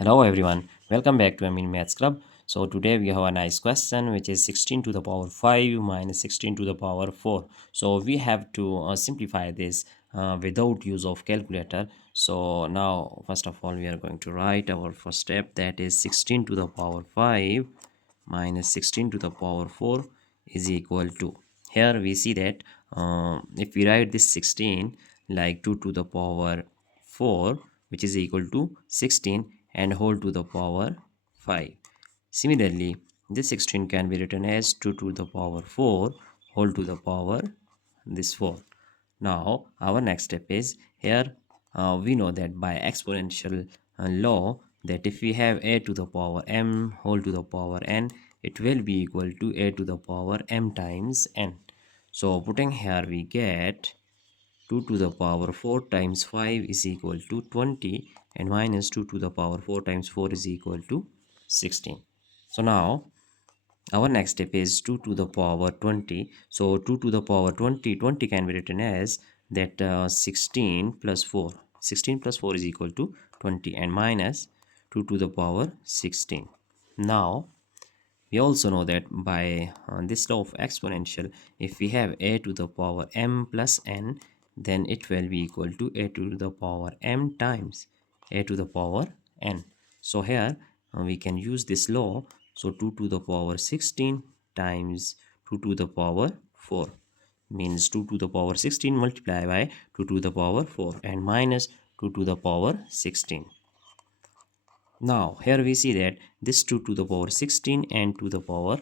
Hello everyone, welcome back to Amin Maths Club. So today we have a nice question which is 16 to the power 5 minus 16 to the power 4. So we have to simplify this without use of calculator. So now first of all we are going to write our first step, that is 16 to the power 5 minus 16 to the power 4 is equal to. Here we see that if we write this 16 like 2 to the power 4, which is equal to 16 and whole to the power 5. Similarly, this 16 can be written as 2 to the power 4 whole to the power this 4. Now our next step is here we know that by exponential law that if we have a to the power m whole to the power n, it will be equal to a to the power m times n. So putting here we get 2 to the power 4 times 5 is equal to 20 and minus 2 to the power 4 times 4 is equal to 16. So now our next step is 2 to the power 20. So 2 to the power 20 can be written as that 16 plus 4. 16 plus 4 is equal to 20 and minus 2 to the power 16. Now we also know that by this law of exponential, if we have a to the power m plus n, then it will be equal to a to the power m times a to the power n. So here we can use this law. So 2 to the power 16 times 2 to the power 4 means 2 to the power 16 multiplied by 2 to the power 4 and minus 2 to the power 16. Now here we see that this 2 to the power 16 and to the power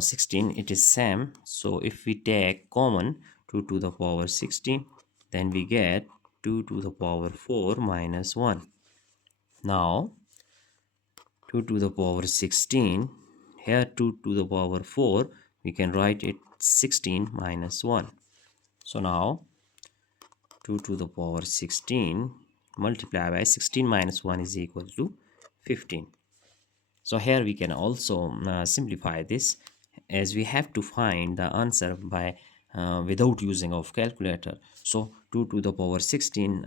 16 it is same. So if we take common 2 to the power 16, then we get 2 to the power 4 minus 1. Now 2 to the power 16, here 2 to the power 4 we can write it 16 minus 1. So now 2 to the power 16 multiplied by 16 minus 1 is equal to 15. So here we can also simplify this, as we have to find the answer by without using of calculator. So 2 to the power 16,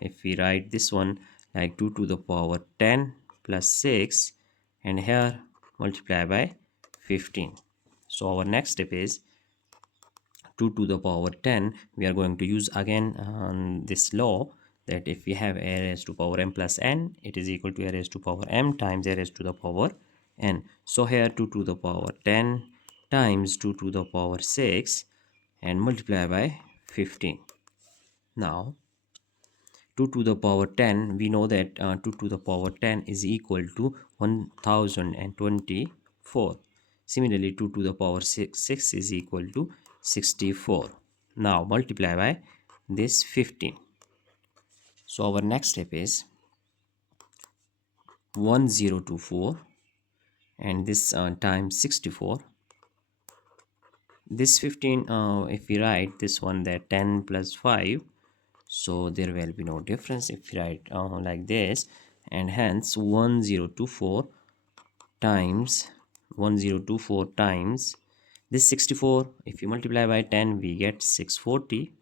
if we write this one like 2 to the power 10 plus 6 and here multiply by 15. So our next step is 2 to the power 10. We are going to use again this law that if we have a raised to power m plus n, it is equal to a raised to power m times a raised to the power n. So here 2 to the power 10 times 2 to the power 6 and multiply by 15. Now 2 to the power 10, we know that 2 to the power 10 is equal to 1024. Similarly 2 to the power 6 is equal to 64. Now multiply by this 15. So our next step is 1024 and this times 64. This 15, if we write this one that 10 plus 5, so there will be no difference if we write like this, and hence 1024 times this 64, if you multiply by 10 we get 640,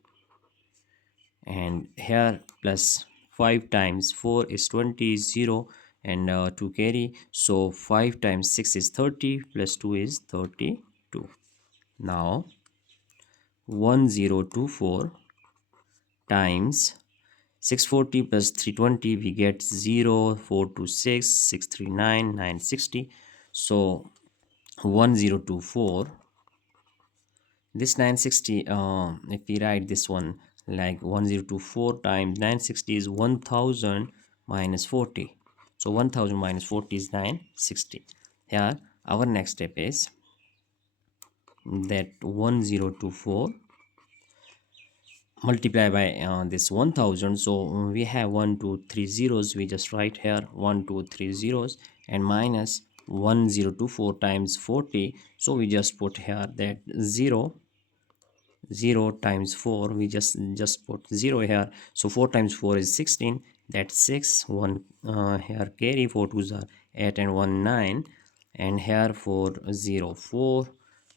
and here plus 5 times 4 is 20, 0 and 2 carry, so 5 times 6 is 30 plus 2 is 32. Now 1024 times 640 plus 320 we get 0, 426, 639, 960. So 1024, this 960, if we write this one like 1024 times 960 is 1000 minus 40. So 1000 minus 40 is 960. Here our next step is that 1024 multiply by this 1000. So we have 1 2 3 zeros, we just write here 1 2 3 zeros and minus 1024 times 40. So we just put here that 0 times 4, we just put 0 here. So 4 times 4 is 16, that's 6, 1 here carry, 4 2s are 8 and 1 9, and here 4 0 4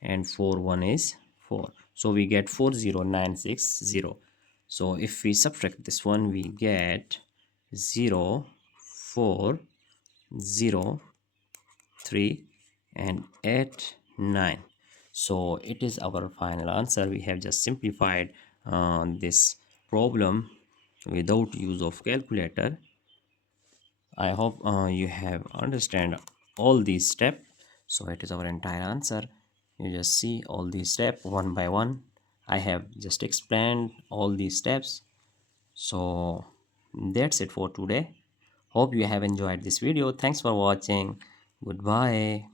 and 4 1 is 4. So we get 40960. So if we subtract this one we get 0 4 0, 3, and 8, 9. So it is our final answer. We have just simplified this problem without use of calculator. I hope you have understand all these steps. So it is our entire answer. You just see all these steps one by one. I have just explained all these steps. So that's it for today. Hope you have enjoyed this video. Thanks for watching. Goodbye.